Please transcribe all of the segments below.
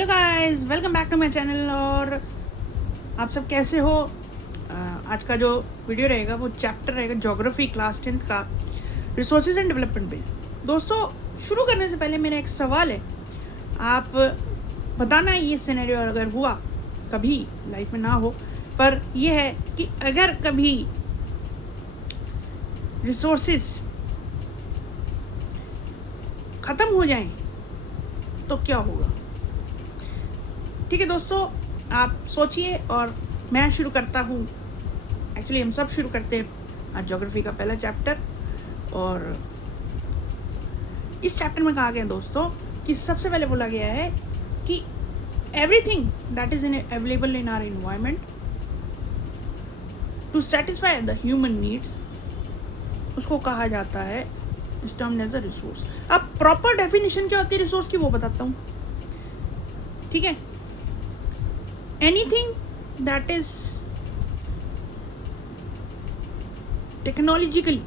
Hello guys, welcome back to my channel. और आप सब कैसे हो? आज का जो वीडियो रहेगा वो चैप्टर रहेगा ज्योग्राफी क्लास 10th का, रिसोर्सेज एंड डेवलपमेंट पे। दोस्तों, शुरू करने से पहले मेरा एक सवाल है, आप बताना ये सिनेरियो अगर हुआ कभी, लाइफ में ना हो, पर ये है कि अगर कभी रिसोर्सेज ख़त्म हो जाएं तो क्या होगा? ठीक है दोस्तों, आप सोचिए और मैं शुरू करता हूँ। एक्चुअली हम सब शुरू करते हैं आज ज्योग्राफी का पहला चैप्टर। और इस चैप्टर में कहा गया दोस्तों कि सबसे पहले बोला गया है कि everything that is available in our environment to satisfy the human needs, उसको कहा जाता है इस टर्म एज अ रिसोर्स। अब प्रॉपर डेफिनेशन क्या होती है रिसोर्स की वो बताता हूँ, ठीक है। Anything that is technologically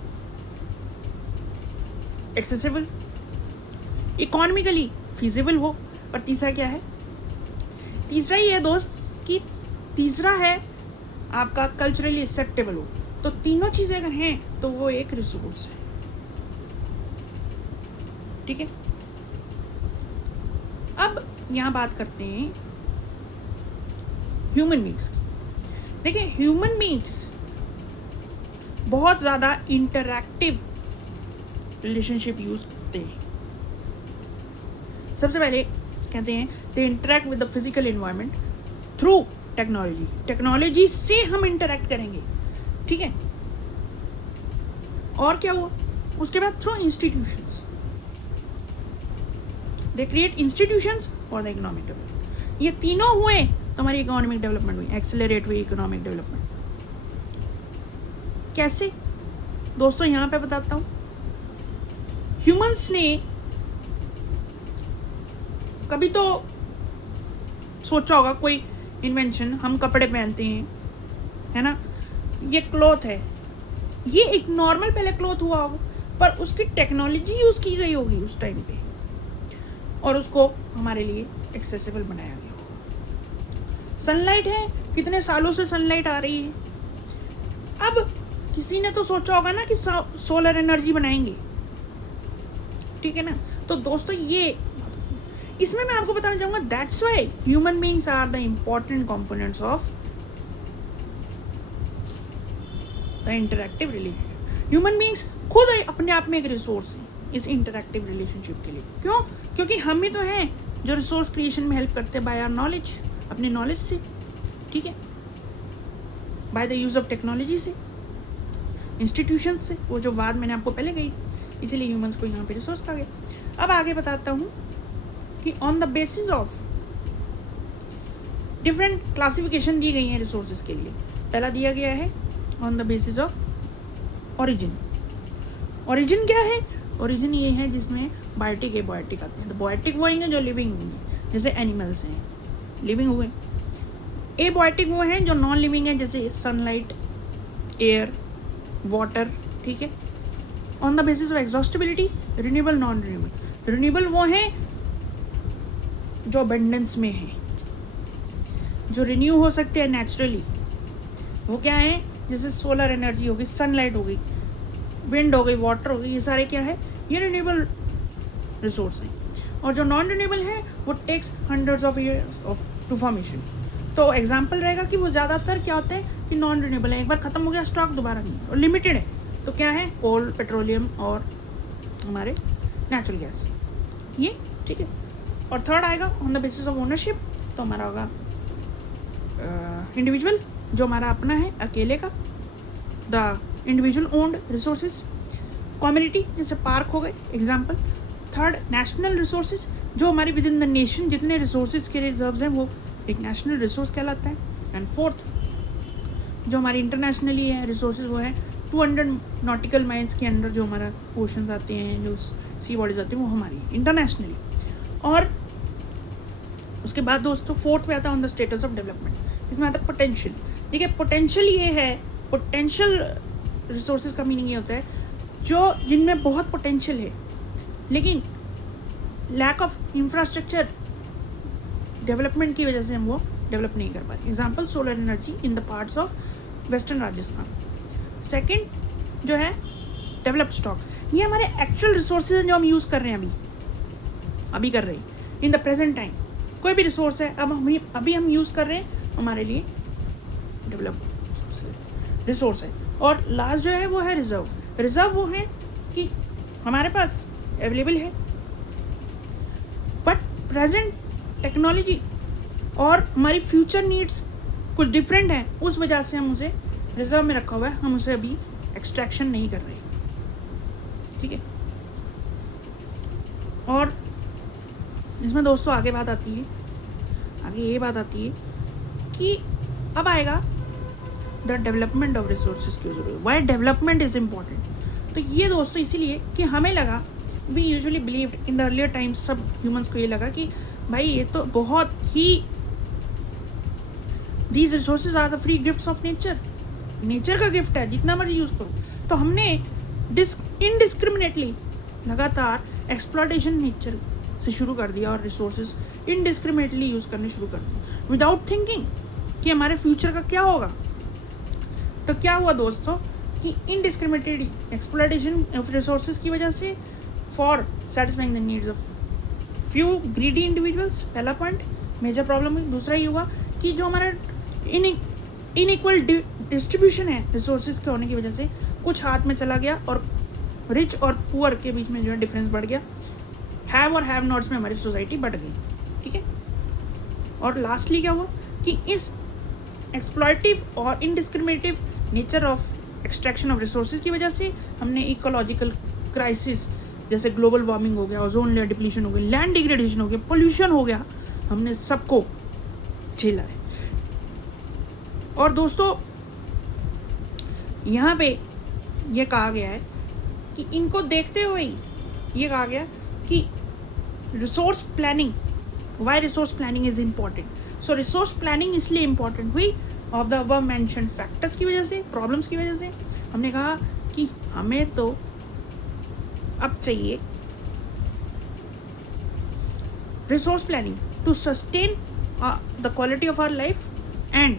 accessible, economically feasible हो। और तीसरा क्या है? तीसरा ये है दोस्त कि तीसरा है आपका कल्चरली एक्सेप्टेबल हो। तो तीनों चीज़ें अगर हैं तो वो एक रिसोर्स है, ठीक है। अब यहाँ बात करते हैं ह्यूमन बींग्स। देखिए, ह्यूमन बींग्स बहुत ज़्यादा इंटरैक्टिव रिलेशनशिप यूज करते हैं। सबसे पहले कहते हैं they interact with the physical environment through technology. Technology से हम इंटरैक्ट करेंगे, ठीक है। और क्या हुआ उसके बाद? Through institutions, they create institutions for the economic development. ये तीनों हुए तो हमारी इकोनॉमिक डेवलपमेंट हुई, एक्सेलरेट हुई इकोनॉमिक डेवलपमेंट। कैसे दोस्तों? यहाँ पे बताता हूँ। ह्यूमंस ने कभी तो सोचा होगा कोई इन्वेंशन, हम कपड़े पहनते हैं, है ना, ये क्लॉथ है, ये एक नॉर्मल पहले क्लॉथ हुआ होगा, पर उसकी टेक्नोलॉजी यूज की गई होगी उस टाइम पे और उसको हमारे लिए एक्सेसिबल बनाया गया। सनलाइट है, कितने सालों से सनलाइट आ रही है। अब किसी ने तो सोचा होगा ना कि सोलर एनर्जी बनाएंगे, ठीक है ना। तो दोस्तों ये इसमें मैं आपको बताना चाहूंगा that's why human beings are the important components of the interactive relationship. Human beings खुद अपने आप में एक रिसोर्स है इस इंटरैक्टिव रिलेशनशिप के लिए। क्यों? क्योंकि हम ही तो हैं जो रिसोर्स क्रिएशन में हेल्प करते हैं बाय आवर नॉलेज, अपने नॉलेज से, ठीक है, by the use of technology से, इंस्टीट्यूशन से, वो जो बात मैंने आपको पहले कही, इसीलिए ह्यूमंस को यहाँ पे रिसोर्स कहा गया। अब आगे बताता हूँ कि on the basis of different classification दी गई हैं रिसोर्सेज के लिए। पहला दिया गया है on the basis of origin. Origin क्या है? ओरिजिन ये है जिसमें बायोटिक एबायोटिक आते हैं। तो बायोटिक वो होंगे जो लिविंग होंगे, जैसे एनिमल्स हैं, लिविंग हुए। एबायोटिक वो हैं जो नॉन लिविंग हैं, जैसे सनलाइट, एयर, वाटर, ठीक है। On the basis of exhaustibility, renewable, non renewable. Renewable वो हैं जो अबंडेंस में हैं, जो रिन्यू हो सकते हैं नेचुरली। वो क्या है? जैसे सोलर एनर्जी हो गई, सनलाइट हो गई, विंड हो गई, वाटर हो गई, ये सारे क्या है? ये रिन्यूएबल रिसोर्स हैं। और जो नॉन रिन्यूएबल है वो takes hundreds of years of to formation. तो एग्जांपल रहेगा कि वो ज़्यादातर क्या होते हैं कि नॉन रिन्यूएबल है, एक बार ख़त्म हो गया स्टॉक दोबारा नहीं, और लिमिटेड है। तो क्या है? कोल, पेट्रोलियम और हमारे नेचुरल गैस, ये, ठीक है। और थर्ड आएगा on the basis of ownership, तो हमारा होगा इंडिविजुअल, जो हमारा अपना है, अकेले का, the individual owned resources. Community, जैसे पार्क हो गए एग्जाम्पल। थर्ड, नेशनल रिसोर्सेज, जो हमारे विद इन द नेशन जितने रिसोर्सेज के रिजर्व्स हैं वो एक नेशनल रिसोर्स कहलाता है। एंड फोर्थ, जो हमारी इंटरनेशनली है रिसोर्सेज, वो है 200 नॉटिकल माइल्स के अंडर जो हमारा ओशंस आते हैं, जो सी बॉडीज आती हैं, वो हमारी इंटरनेशनली। और उसके बाद दोस्तों फोर्थ पे आता है on the status of development. इसमें आता है पोटेंशियल। ठीक है, पोटेंशियल ये है, पोटेंशियल रिसोर्सेज का मीनिंग ये होता है जो जिनमें बहुत पोटेंशियल है लेकिन लैक ऑफ इंफ्रास्ट्रक्चर डेवलपमेंट की वजह से हम वो डेवलप नहीं कर पाए। Example solar energy in the parts of western Rajasthan. Second जो है डेवलप्ड स्टॉक, ये हमारे एक्चुअल रिसोर्सेज हैं जो हम यूज़ कर रहे हैं अभी कर रहे हैं इन द प्रेजेंट टाइम। कोई भी रिसोर्स है अभी हम यूज़ कर रहे हैं, हमारे लिए डेवलप रिसोर्स है। और लास्ट जो है वो है रिजर्व। रिजर्व वो है कि हमारे पास अवेलेबल है, बट प्रेजेंट टेक्नोलॉजी और हमारी फ्यूचर नीड्स कुछ डिफरेंट है, उस वजह से हम उसे रिजर्व में रखा हुआ है, हम उसे अभी एक्सट्रैक्शन नहीं कर रहे। ठीक है। और इसमें दोस्तों आगे बात आती है, आगे ये बात आती है कि अब आएगा द डेवलपमेंट ऑफ रिसोर्सेज क्यों जरूरी है, वाई डेवलपमेंट इज इम्पॉर्टेंट। तो ये दोस्तों इसीलिए कि हमें लगा, we usually believe in the earlier times, सब ह्यूमंस को ये लगा कि भाई ये तो बहुत ही these resources are the free gifts of nature, nature का गिफ्ट है, जितना मर्जी यूज़ करो। तो हमने इनडिस्क्रिमिनेटली लगातार एक्सप्लॉयटेशन नेचर से शुरू कर दिया और रिसोर्सेज इनडिस्क्रिमिनेटली यूज़ करने शुरू कर दिए विदाउट थिंकिंग कि हमारे फ्यूचर का क्या होगा। तो क्या हुआ दोस्तों कि इनडिस्क्रिमिनेटेड एक्सप्लॉयटेशन ऑफ रिसोर्सेज की वजह से for satisfying the needs of few greedy individuals, पहला पॉइंट मेजर प्रॉब्लम है। दूसरा ये हुआ कि जो हमारा इनइक्वल डिस्ट्रीब्यूशन है रिसोर्सेज के होने की वजह से कुछ हाथ में चला गया और रिच और पुअर के बीच में जो है डिफरेंस बढ़ गया, हैव और हैव नॉट्स में हमारी सोसाइटी बढ़ गई। ठीक है। और लास्टली क्या हुआ कि इस एक्सप्लॉयटिव और indiscriminative nature of extraction of resources की वजह से हमने इकोलॉजिकल क्राइसिस जैसे ग्लोबल वार्मिंग हो गया, ओजोन लेयर डिप्लीशन हो गया, लैंड डिग्रेडेशन हो गया, पोल्यूशन हो गया, हमने सबको झेला है। और दोस्तों यहाँ पे ये कहा गया है कि इनको देखते हुए ही ये कहा गया कि resource planning, why resource planning is important. So resource planning इसलिए इम्पॉर्टेंट हुई of the above mentioned factors की वजह से, प्रॉब्लम्स की वजह से। हमने कहा कि हमें तो अब चाहिए resource planning to sustain the quality of our life and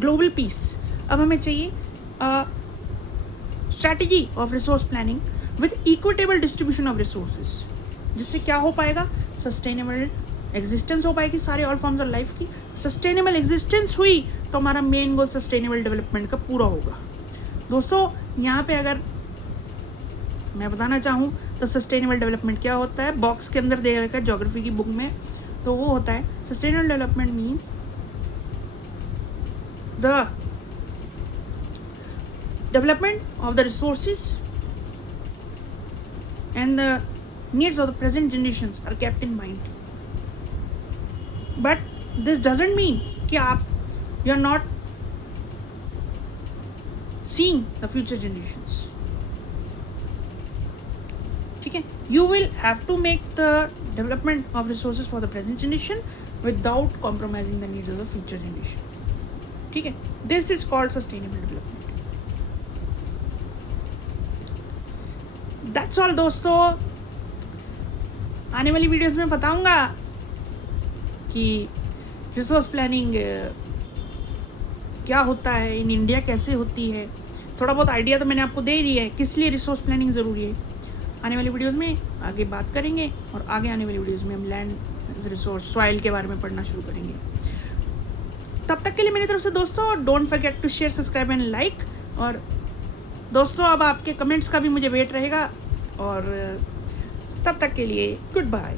global peace. अब हमें चाहिए strategy of resource planning with equitable distribution of resources, जिससे क्या हो पाएगा, सस्टेनेबल एग्जिस्टेंस हो पाएगी सारे ऑल फॉर्म्स ऑफ लाइफ की। सस्टेनेबल एग्जिस्टेंस हुई तो हमारा मेन गोल सस्टेनेबल डेवलपमेंट का पूरा होगा। दोस्तों यहाँ पे अगर मैं बताना चाहूँ तो सस्टेनेबल डेवलपमेंट क्या होता है, बॉक्स के अंदर दे रखा है ज्योग्राफी की बुक में, तो वो होता है sustainable development means the development of the resources and the needs of the present generations are kept in mind, but this doesn't mean कि आप you are not seeing the future generations. ठीक है, you will have to make the development of resources for the present generation without compromising the needs of the future generation. ठीक है, this is called sustainable development. That's all दोस्तों। आने वाली videos में बताऊंगा कि रिसोर्स प्लानिंग क्या होता है, इन इंडिया कैसे होती है। थोड़ा बहुत आइडिया तो मैंने आपको दे ही दिया है किस लिए रिसोर्स प्लानिंग ज़रूरी है। आने वाली वीडियोस में आगे बात करेंगे और आगे आने वाली वीडियोस में हम लैंड रिसोर्स, सॉइल के बारे में पढ़ना शुरू करेंगे। तब तक के लिए मेरी तरफ से दोस्तों don't forget to share, subscribe and like. और दोस्तों अब आपके कमेंट्स का भी मुझे वेट रहेगा, और तब तक के लिए गुड बाय।